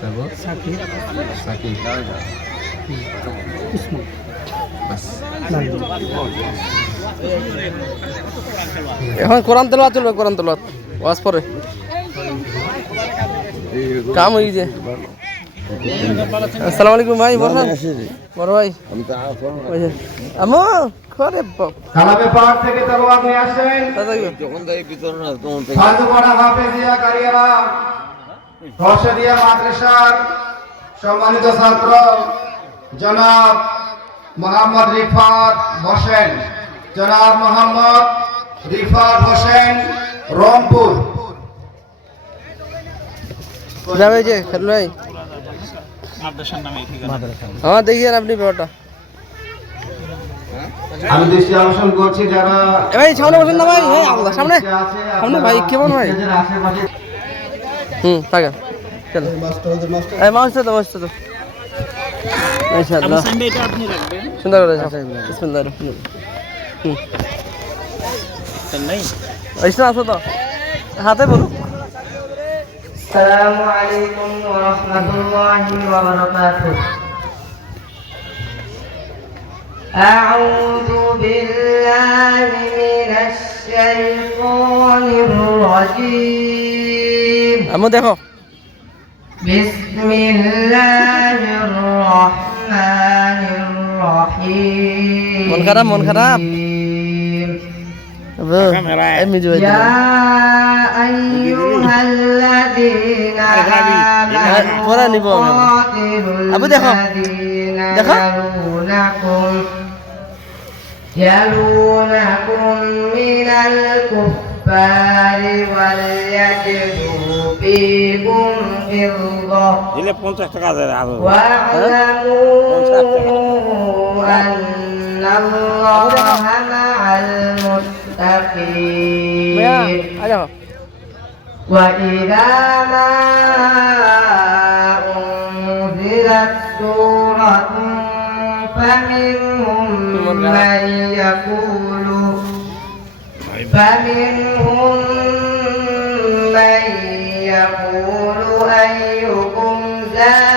তারপর? সাকিব। সাকিব। উসমান বাস। নান্দি এখন কোরআন তেলাওয়াত চলবে কোরআন তেলাওয়াত। ওয়াজ পরে কাম হয়ে যে আসসালামু আলাইকুম ভাই বলছেন বড় ভাই। আমো করে। কালামে পাক থেকে নিয়ে আসেন। যখন তাই ভিতরে না তখন থেকে ফাজুপাড়া হাফেজিয়া কারিয়ারা। রশদিয়া মাদ্রাসার সম্মানিত ছাত্র জনাব মোহাম্মদ রিফাত হোসেন। জনাব মোহাম্মদ রিফাত হোসেন রংপুর। যাবে যে খেলু ভাই। আমার দেখিয়েন আপনি ব্যাপারটা। আমি দৃষ্টি আকর্ষণ করছি যারা ভাই সামনে বসেন না ভাই। আল্লাহ সামনে। সামনে ভাই কেমন ভাই? আশেপাশে হুম থাকে চলো এই মাছটা তো মাছটা তো মাশাআল্লাহ সুন্দর করে বিসমিল্লাহির রহমানির হুম এইসব আছে তো হাতে বলো السلام عليكم ورحمة الله وبركاته أعوذ بالله من الشيطان الرجيم আমো দেখো بسم الله الرحمن الرحيم মন খারাপ, মন খারাপ। এই মিজু ভাই يا أيها الذين آمنوا পরে নিব আমি। قاتلوا আবু দেখো। الذين দেখো। يلونكم يلونكم من الكفار وليجدوا فيكم غلظة إلى بنت تقدر واعلموا أن الله مع المتقين وإذا ما أنزلت سورة فمنهم من يقول فمنهم يقول أيكم ذلك